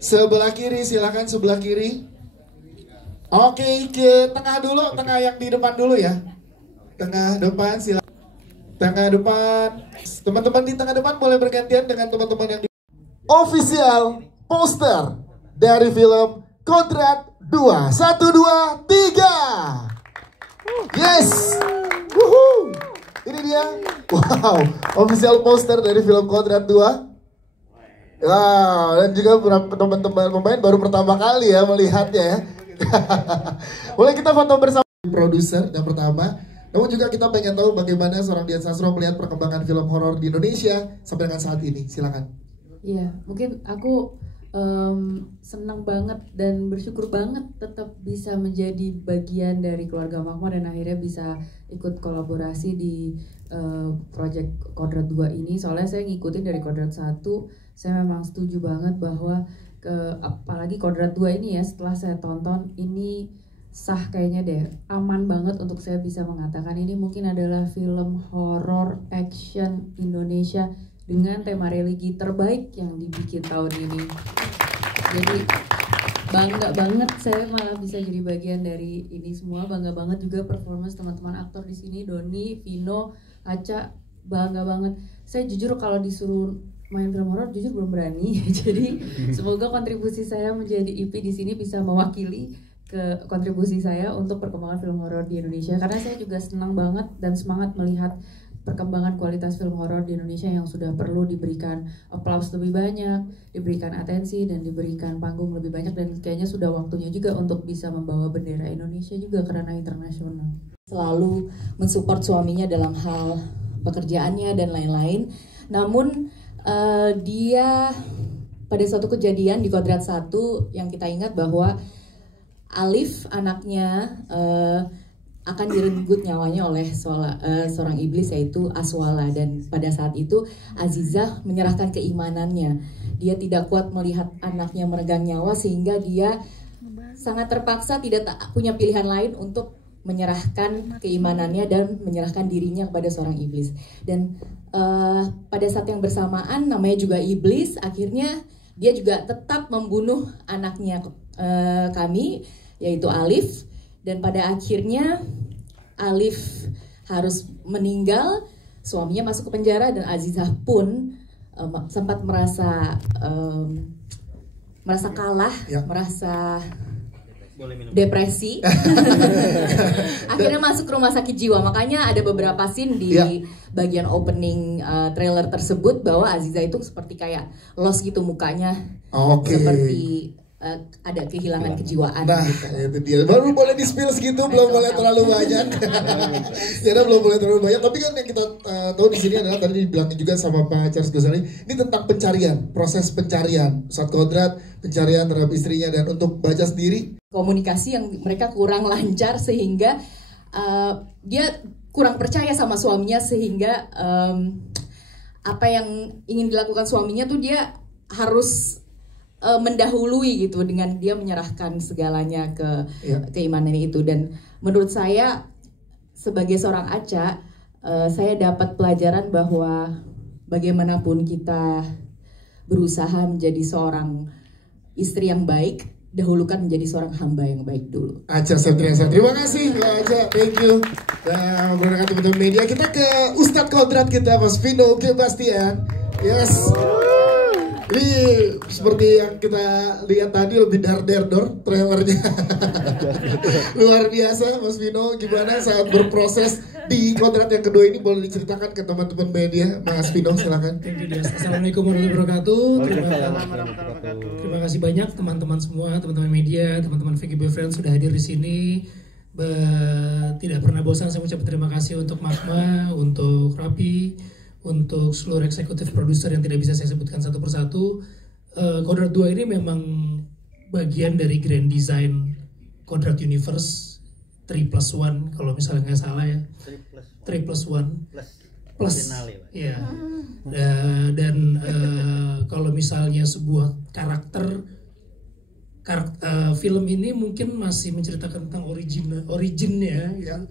Sebelah kiri, silakan sebelah kiri. Oke, ke tengah dulu, tengah yang di depan dulu ya. Tengah depan, silakan. Tengah depan. Teman-teman di tengah depan boleh bergantian dengan teman-teman yang di official poster dari film Kodrat 2. 1, 2, 3. Yes. Woohoo. Ini dia. Wow, official poster dari film Kodrat 2. Wow, dan juga beberapa teman-teman pemain baru pertama kali ya melihatnya ya. Boleh kita foto bersama produser yang pertama. Namun juga kita pengen tahu bagaimana seorang Dian Sastro melihat perkembangan film horor di Indonesia sampai dengan saat ini. Silakan. Iya, mungkin aku senang banget dan bersyukur banget tetap bisa menjadi bagian dari keluarga Magma dan akhirnya bisa ikut kolaborasi di project Kodrat 2 ini. Soalnya saya ngikutin dari Kodrat 1, saya memang setuju banget bahwa apalagi Kodrat 2 ini ya, setelah saya tonton ini sah kayaknya deh, aman banget untuk saya bisa mengatakan ini mungkin adalah film horor action Indonesia dengan tema religi terbaik yang dibikin tahun ini. Jadi bangga banget saya malah bisa jadi bagian dari ini semua. Bangga banget juga performance teman-teman aktor di sini, Doni, Vino, Aca, bangga banget. Saya jujur kalau disuruh main film horor jujur belum berani. Jadi semoga kontribusi saya menjadi IP di sini bisa mewakili ke kontribusi saya untuk perkembangan film horor di Indonesia. Karena saya juga senang banget dan semangat melihat perkembangan kualitas film horor di Indonesia yang sudah perlu diberikan aplaus lebih banyak, diberikan atensi dan diberikan panggung lebih banyak, dan kayaknya sudah waktunya juga untuk bisa membawa bendera Indonesia juga ke ranah internasional. Selalu mensupport suaminya dalam hal pekerjaannya dan lain-lain. Namun dia pada suatu kejadian di Kodrat 1 yang kita ingat bahwa Alif anaknya akan direnggut nyawanya oleh seorang iblis yaitu Aswala, dan pada saat itu Azizah menyerahkan keimanannya. Dia tidak kuat melihat anaknya meregang nyawa sehingga dia sangat terpaksa tidak punya pilihan lain untuk menyerahkan keimanannya dan menyerahkan dirinya kepada seorang iblis. Dan pada saat yang bersamaan namanya juga iblis, akhirnya dia juga tetap membunuh anaknya kami yaitu Alif. Dan pada akhirnya Alif harus meninggal, suaminya masuk ke penjara, dan Azizah pun sempat merasa kalah, ya, merasa depresi. Akhirnya masuk ke rumah sakit jiwa. Makanya ada beberapa scene di bagian opening trailer tersebut bahwa Azizah itu seperti kayak lost gitu mukanya, seperti ada kehilangan kejiwaan. Nah, gitu. Itu dia. Baru boleh di-spill segitu, belum boleh terlalu banyak. Ya, belum boleh terlalu banyak. Tapi kan yang kita tahu di sini adalah tadi dibilangin juga sama Pak Charles Gozali, ini tentang pencarian, proses pencarian saat Kodrat, pencarian terhadap istrinya, dan untuk baca sendiri komunikasi yang mereka kurang lancar sehingga dia kurang percaya sama suaminya, sehingga apa yang ingin dilakukan suaminya tuh dia harus mendahului gitu dengan dia menyerahkan segalanya ke keimanan itu. Dan menurut saya sebagai seorang Aca, saya dapat pelajaran bahwa bagaimanapun kita berusaha menjadi seorang istri yang baik, dahulukan menjadi seorang hamba yang baik dulu. Aca Septriasa, terima kasih Aca, thank you. Dan menggunakan teman-teman media, kita ke Ustadz Kodrat kita, Mas Vino Gebastian. Yes. Ini seperti yang kita lihat tadi, lebih dar-der-dor trailernya. Luar biasa, Mas Vino. Gimana saat berproses di Kodrat yang kedua ini, boleh diceritakan ke teman-teman media? Mas Vino, silakan. Thank you, Dias. Assalamualaikum warahmatullahi wabarakatuh. Terima kasih banyak teman-teman semua, teman-teman media, teman-teman Vicky Boyfriend sudah hadir di sini. Tidak pernah bosan saya mengucapkan terima kasih untuk Magma, untuk Rapi, untuk seluruh eksekutif produser yang tidak bisa saya sebutkan satu persatu. Kodrat 2 ini memang bagian dari grand design Kodrat Universe 3+1 kalau misalnya nggak salah ya. 3+1 plus ya. Dan kalau misalnya sebuah karakter film ini mungkin masih menceritakan tentang originnya ya,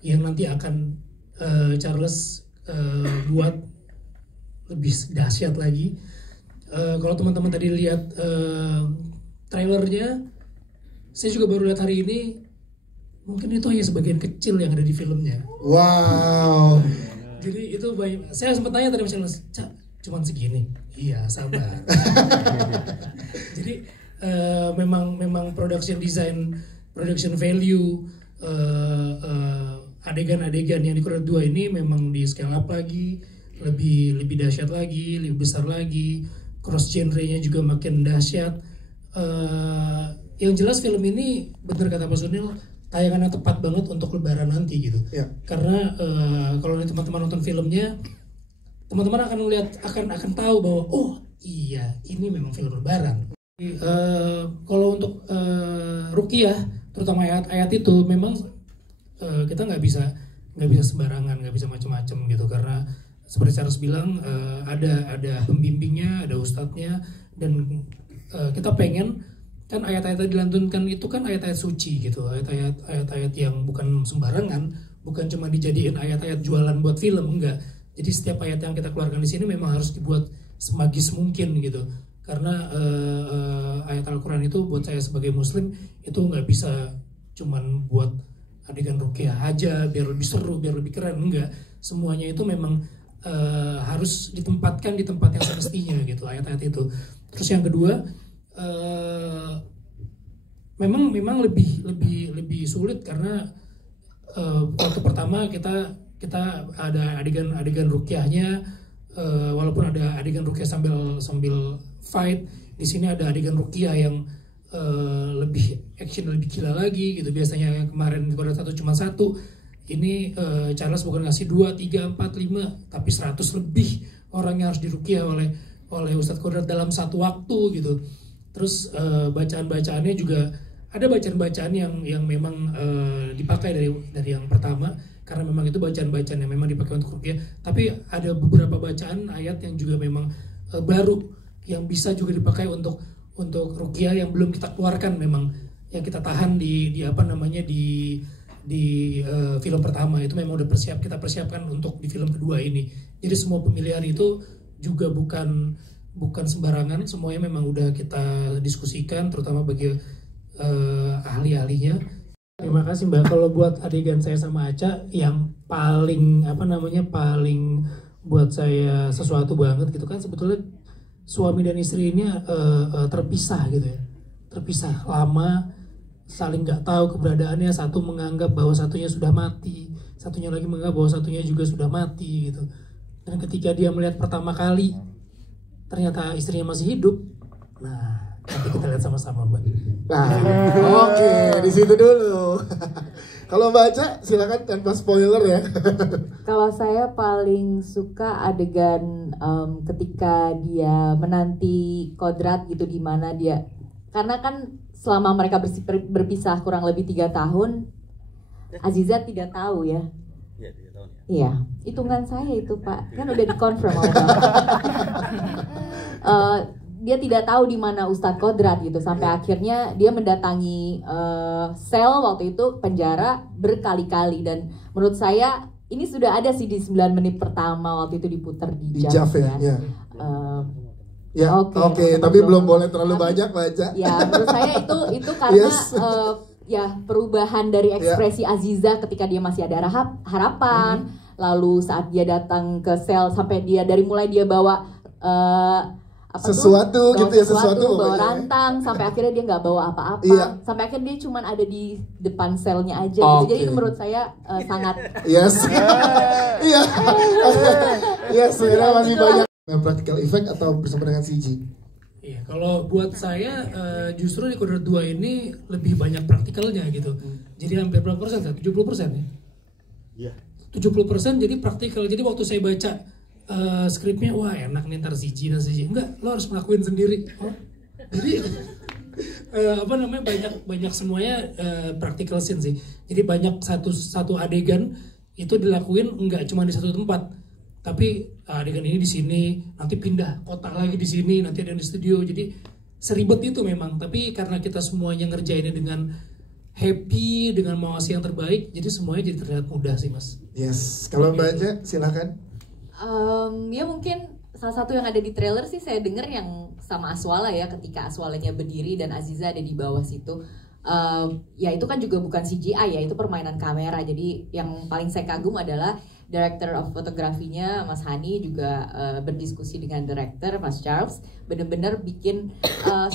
yang nanti akan Charles buat lebih dahsyat lagi. Kalau teman-teman tadi lihat trailernya, saya juga baru lihat hari ini. Mungkin itu hanya sebagian kecil yang ada di filmnya. Wow. Jadi itu banyak. Saya sempat tanya tadi Mas Charles, Cak, cuman segini. Iya, sabar. Jadi memang production design, production value, adegan-adegan yang di Kodrat 2 ini memang di scale up lagi, lebih dahsyat lagi, lebih besar lagi. Cross genre-nya juga makin dahsyat. Yang jelas film ini benar kata Pak Sunil, tayangannya tepat banget untuk Lebaran nanti gitu. Ya. Karena kalau teman-teman nonton filmnya, teman-teman akan melihat akan tahu bahwa oh iya ini memang film Lebaran. Kalau untuk Ruqyah, terutama ayat-ayat itu memang kita nggak bisa sembarangan, nggak bisa macam-macam gitu, karena seperti Charles bilang ada pembimbingnya, ada ustadznya, dan kita pengen kan ayat-ayat yang dilantunkan itu kan ayat-ayat suci gitu, ayat-ayat yang bukan sembarangan, bukan cuma dijadiin ayat-ayat jualan buat film, enggak. Jadi setiap ayat yang kita keluarkan di sini memang harus dibuat semagis mungkin gitu, karena ayat Al-Quran itu buat saya sebagai muslim itu nggak bisa cuman buat adegan ruqyah aja biar lebih seru, biar lebih keren, enggak. Semuanya itu memang harus ditempatkan di tempat yang semestinya gitu, ayat-ayat itu. Terus yang kedua, memang lebih sulit karena waktu pertama kita ada adegan ruqyahnya, walaupun ada adegan ruqyah sambil fight, di sini ada adegan ruqyah yang lebih action, lebih gila lagi gitu. Biasanya yang kemarin di Kodrat 1 cuma 1, ini Charles bukan ngasih 2, 3, 4, 5, tapi 100 lebih orang yang harus diruqyah oleh Ustadz Kodrat dalam satu waktu gitu. Terus bacaan-bacaannya juga ada bacaan-bacaan yang memang dipakai dari yang pertama, karena memang itu bacaan-bacaan yang memang dipakai untuk ruqyah. Tapi ada beberapa bacaan ayat yang juga memang baru yang bisa juga dipakai untuk ruqyah yang belum kita keluarkan, memang yang kita tahan di film pertama itu memang udah kita persiapkan untuk di film kedua ini. Jadi semua pemilihan itu juga bukan sembarangan, semuanya memang udah kita diskusikan, terutama bagi ahli-ahlinya. Terima kasih Mbak. Kalau buat adegan saya sama Aca yang paling paling buat saya sesuatu banget gitu kan, sebetulnya suami dan istri ini terpisah gitu ya, terpisah lama, saling nggak tahu keberadaannya, satu menganggap bahwa satunya sudah mati, satunya lagi menganggap bahwa satunya juga sudah mati gitu. Dan ketika dia melihat pertama kali ternyata istrinya masih hidup, nah nanti kita lihat sama-sama Mbak. Nah, oke, di situ dulu. Kalau Mbak Aca, silakan tanpa spoiler ya. Kalau saya paling suka adegan ketika dia menanti Kodrat gitu, di mana dia, karena kan selama mereka berpisah kurang lebih 3 tahun, Aziza tidak tahu ya. Iya, 3 tahun ya. Iya, hitungan saya itu Pak, kan udah dikonfirm oleh Bapak. Dia tidak tahu di mana Ustadz Kodrat gitu, sampai akhirnya dia mendatangi sel waktu itu, penjara berkali-kali, dan menurut saya ini sudah ada sih di 9 menit pertama waktu itu diputar di JAV ya. Oke, tapi belum boleh terlalu banyak baca. Ya, menurut saya itu karena ya perubahan dari ekspresi Aziza ketika dia masih ada harapan, lalu saat dia datang ke sel, sampai dia dari mulai dia bawa sesuatu bawa rantang, sampai akhirnya dia nggak bawa apa-apa, sampai akhirnya dia cuma ada di depan selnya aja gitu. Jadi itu menurut saya sangat sebenarnya masih banyak practical effect atau bersama dengan CG. Iya, kalau buat saya justru di Kodrat 2 ini lebih banyak praktikalnya gitu. Jadi hampir berapa persen? 70% ya? Iya. 70% jadi praktikal. Jadi waktu saya baca skripnya, wah enak nih ntar CG. Enggak, lo harus ngelakuin sendiri. Jadi banyak semuanya practical scene sih. Jadi banyak satu adegan itu dilakuin enggak cuma di satu tempat, tapi adegan ini di sini, nanti pindah kota lagi di sini, nanti ada di studio. Jadi seribet itu memang, tapi karena kita semuanya ngerjainnya dengan happy, dengan mau ngasih yang terbaik, jadi semuanya jadi terlihat mudah sih Mas. Yes, kalau Mbak Aca silakan. Ya mungkin salah satu yang ada di trailer sih saya dengar yang sama Aswala ya, ketika Aswalanya berdiri dan Aziza ada di bawah situ. Ya itu kan juga bukan CGI ya, itu permainan kamera. Jadi yang paling saya kagum adalah director of fotografinya Mas Hani juga berdiskusi dengan director Mas Charles, benar-benar bikin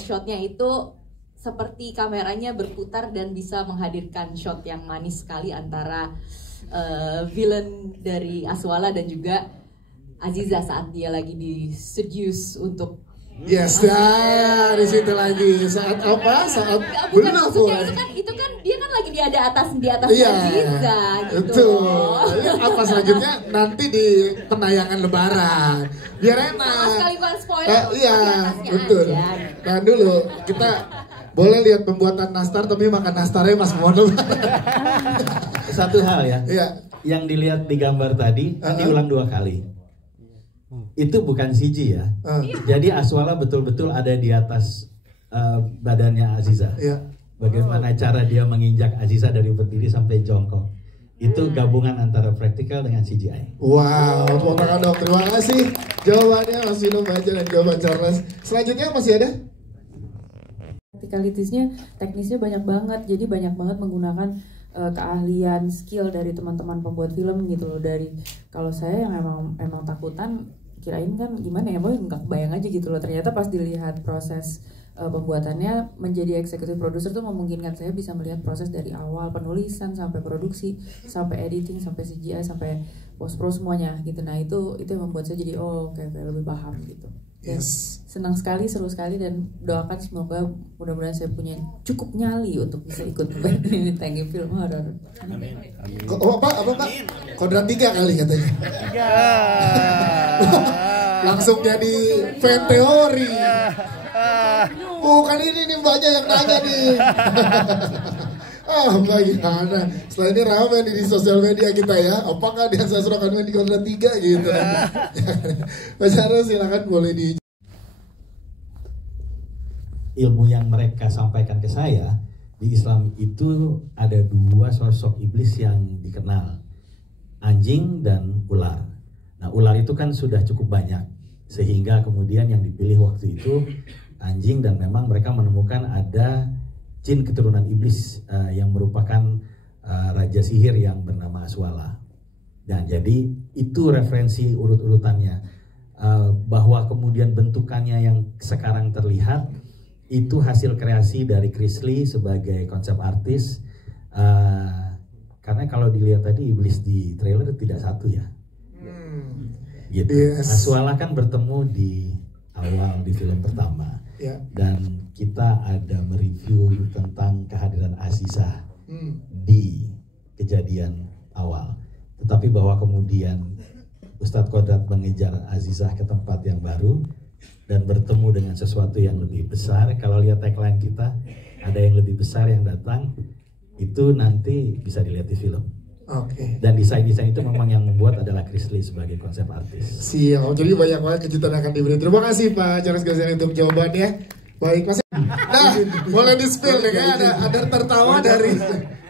shotnya itu seperti kameranya berputar dan bisa menghadirkan shot yang manis sekali antara villain dari Aswala dan juga Aziza saat dia lagi di seduce untuk Yes, nah di situ lagi saat apa? Saat bukan belum maksudnya itu kan dia kan lagi di atas iya, Aziza gitu. Betul. Ya, apa selanjutnya nanti di penayangan Lebaran biar enak. Sama sekali bukan spoiler. Iya, di betul. aja. Nah dulu kita boleh lihat pembuatan nastar tapi makan nastarnya Mas Mono. Satu hal ya, Iya. yang dilihat di gambar tadi kan diulang 2 kali. Itu bukan CG ya. Jadi Aswala betul-betul ada di atas badannya Aziza. Iya. Bagaimana cara dia menginjak Aziza dari berdiri sampai jongkok. Itu gabungan antara praktikal dengan CGI. Wow, tepuk tangan dong. Terima kasih jawabannya Mas Vino Baja dan jawaban Charles. Selanjutnya masih ada? Practicalities-nya, teknisnya banyak banget, jadi banyak banget menggunakan keahlian, skill dari teman-teman pembuat film gitu loh. Dari kalau saya yang emang takutan, kirain kan gimana ya, boy nggak kebayang aja gitu loh. Ternyata pas dilihat proses pembuatannya menjadi executive producer tuh memungkinkan saya bisa melihat proses dari awal penulisan sampai produksi, sampai editing, sampai CGI, sampai post pro semuanya gitu. Nah itu yang membuat saya jadi kayak lebih paham gitu. Yes. Senang sekali, seru sekali, dan doakan semoga mudah-mudahan saya punya cukup nyali untuk bisa ikut Tangi Film Horror. Amin. Oh, apa Pak? Kodrat 3 kali katanya. 3. Langsung jadi fan teori. Kali ini nih banyak yang nanya nih. Bagaimana? Setelah ini ramai nih di sosial media kita ya. Apakah Dian Sastro akan main di Kodrat 3 gitu? Mas Charles silakan boleh di. Ilmu yang mereka sampaikan ke saya, di Islam itu ada 2 sosok iblis yang dikenal, anjing dan ular. Nah ular itu kan sudah cukup banyak, sehingga kemudian yang dipilih waktu itu anjing, dan memang mereka menemukan ada jin keturunan iblis yang merupakan raja sihir yang bernama Aswala. Dan jadi itu referensi urut-urutannya, bahwa kemudian bentukannya yang sekarang terlihat itu hasil kreasi dari Chris Lee sebagai konsep artis, karena kalau dilihat tadi iblis di trailer tidak satu ya, gitu. Yes. Aswala kan bertemu di awal di film pertama, dan kita ada mereview tentang kehadiran Aziza di kejadian awal, tetapi bahwa kemudian Ustadz Kodrat mengejar Aziza ke tempat yang baru dan bertemu dengan sesuatu yang lebih besar. Kalau lihat tagline kita, ada yang lebih besar yang datang, itu nanti bisa dilihat di film. Oke. Dan desain-desain itu memang yang membuat adalah Chris Lee sebagai konsep artis. Siap, jadi banyak banget kejutan akan diberi. Terima kasih Pak Charles Gazian untuk jawabannya. Baik Mas. Nah, boleh di spill nih, kayak ada tertawa dari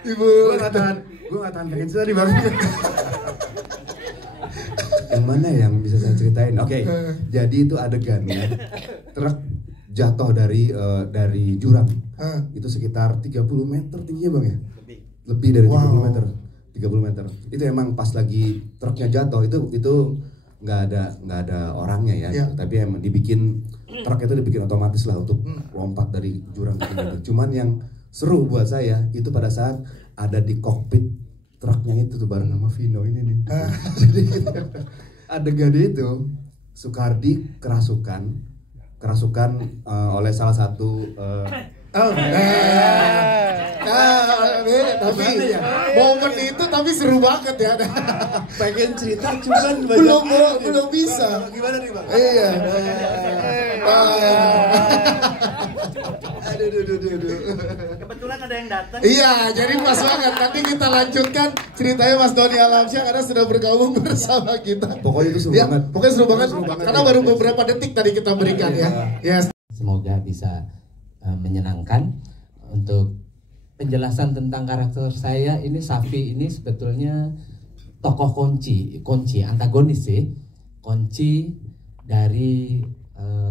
Ibu. Gue gak tahan pengen cerita di baru. Yang mana yang bisa saya ceritain? Oke, jadi itu adegannya truk jatuh dari jurang. Itu sekitar 30 meter tingginya bang ya? Lebih dari 30 meter. 30 meter. Itu emang pas lagi truknya jatuh itu nggak ada orangnya ya. Tapi emang truk itu dibikin otomatis lah untuk lompat dari jurang gitu. Cuman yang seru buat saya itu pada saat ada di kokpit truknya itu tuh bareng sama Vino ini nih. Jadi adegan itu Sukardi kerasukan oleh salah satu tapi momen itu tapi seru banget ya. pengen cerita cuman belum bisa. Gimana nih bang? Iya. Aduh. Kebetulan ada yang datang. Iya, jadi pas banget. Nanti kita lanjutkan ceritanya Mas Doni Alamsyah karena sudah bergabung bersama kita. Pokoknya itu seru banget. Pokoknya seru banget. Karena baru beberapa detik tadi kita berikan ya. Yes. Semoga bisa menyenangkan. Untuk penjelasan tentang karakter saya, ini Safi ini sebetulnya tokoh kunci antagonis sih, kunci dari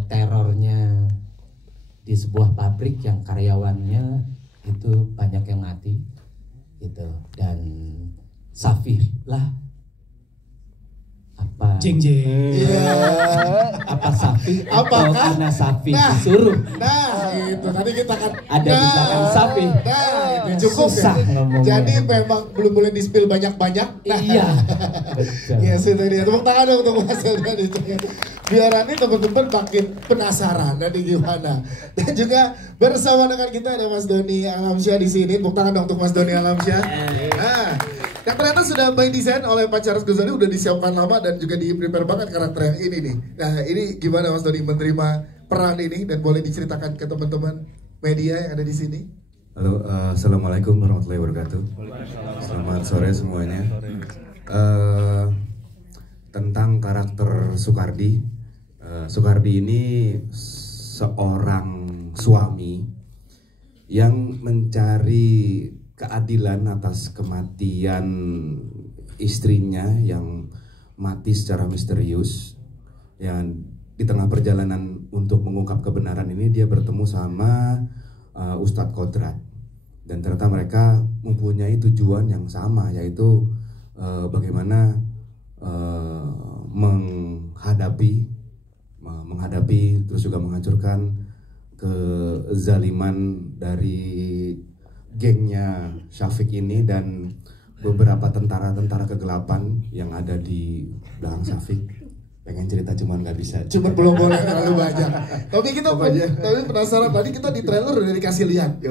terornya di sebuah pabrik yang karyawannya itu banyak yang mati gitu, dan Safi lah apa Jeng jeng. apa Safi Apakah? atau karena Safi Nah. disuruh Nah, itu tadi kita kan ada di belakang Safi. Nah, itu cukup Susah ya. ngomongnya. Jadi memang belum boleh di-spill banyak-banyak. Nah, Iya, betul. ya sudah dia. Tepuk tangan dong untuk Mas Eldan itu. Biar nanti teman-teman makin penasaran nanti gimana. Dan juga bersama dengan kita ada Mas Doni Alamsyah di sini. Tepuk tangan dong untuk Mas Doni Alamsyah. Nah, yang ternyata sudah by design oleh Pak Charles Ghazali, udah disiapkan lama dan juga di-prepare banget karakter yang ini nih. Nah, ini gimana Mas Doni menerima peran ini dan boleh diceritakan ke teman-teman media yang ada di sini? Halo, assalamualaikum warahmatullahi wabarakatuh. Selamat sore semuanya. Tentang karakter Soekardi. Soekardi ini seorang suami yang mencari keadilan atas kematian istrinya yang mati secara misterius. Yang di tengah perjalanan untuk mengungkap kebenaran ini dia bertemu sama Ustadz Kodrat, dan ternyata mereka mempunyai tujuan yang sama, yaitu bagaimana menghadapi terus juga menghancurkan kezaliman dari gengnya Syafiq ini dan beberapa tentara-tentara kegelapan yang ada di belakang Syafiq. Pengen cerita cuman nggak bisa. Cuma belum boleh terlalu banyak. Tapi kita tapi penasaran, tadi kita di trailer udah dikasih lihat.